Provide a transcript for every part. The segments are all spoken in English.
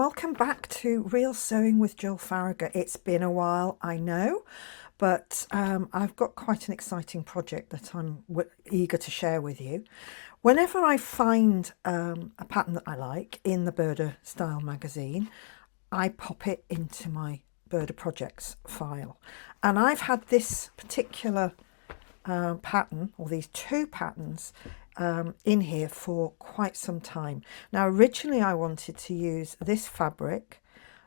welcome back to Real Sewing with Jill Farragher. It's been a while, I know, but I've got quite an exciting project that I'm eager to share with you. Whenever I find a pattern that I like in the Burda Style magazine, I pop it into my Burda Projects file. And I've had this particular pattern, or these two patterns, in here for quite some time. Now originally I wanted to use this fabric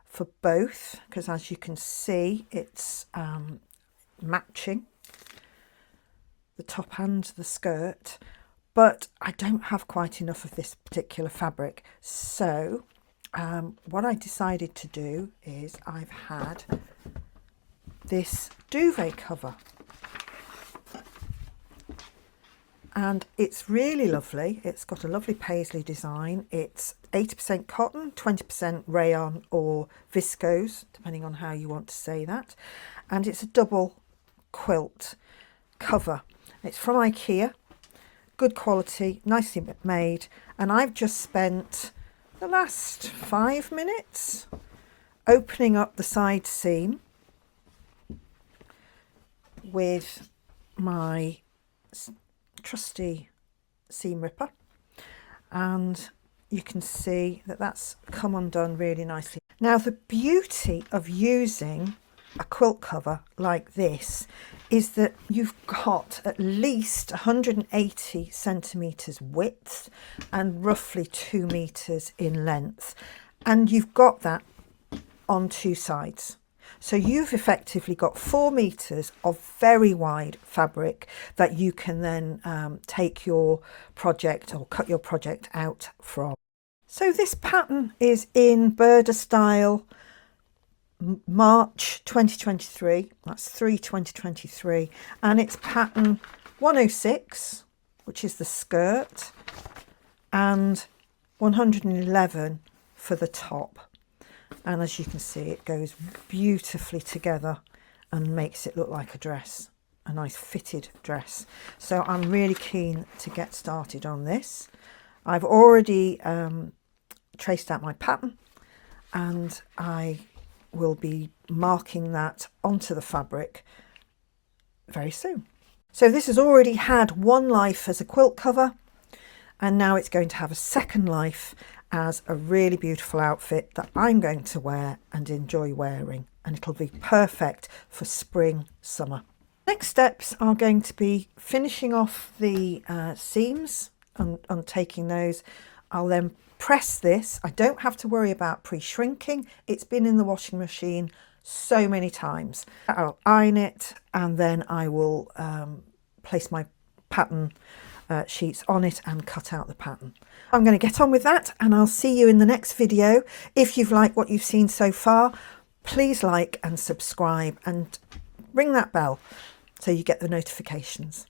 for both, because as you can see it's matching the top and the skirt, but I don't have quite enough of this particular fabric. So what I decided to do is I've had this duvet cover, and it's really lovely. It's got a lovely paisley design. It's 80% cotton, 20% rayon or viscose, depending on how you want to say that. And it's a double quilt cover. It's from IKEA, good quality, nicely made. And I've just spent the last 5 minutes opening up the side seam with my trusty seam ripper, and you can see that that's come undone really nicely. Now the beauty of using a quilt cover like this is that you've got at least 180 centimeters width and roughly 2 meters in length, and you've got that on two sides. So you've effectively got 4 meters of very wide fabric that you can then take your project or cut your project out from. So this pattern is in Burda Style March 2023, that's 3/2023, and it's pattern 106, which is the skirt, and 111 for the top. And as you can see, it goes beautifully together and makes it look like a dress, a nice fitted dress. So I'm really keen to get started on this. I've already traced out my pattern, and I will be marking that onto the fabric very soon. So this has already had one life as a quilt cover, and now it's going to have a second life as a really beautiful outfit that I'm going to wear and enjoy wearing, and it'll be perfect for spring, summer. Next steps are going to be finishing off the seams and taking those. I'll then press this. I don't have to worry about pre-shrinking. It's been in the washing machine so many times. I'll iron it, and then I will place my pattern sheets on it and cut out the pattern. I'm going to get on with that, and I'll see you in the next video. If you've liked what you've seen so far, please like and subscribe and ring that bell so you get the notifications.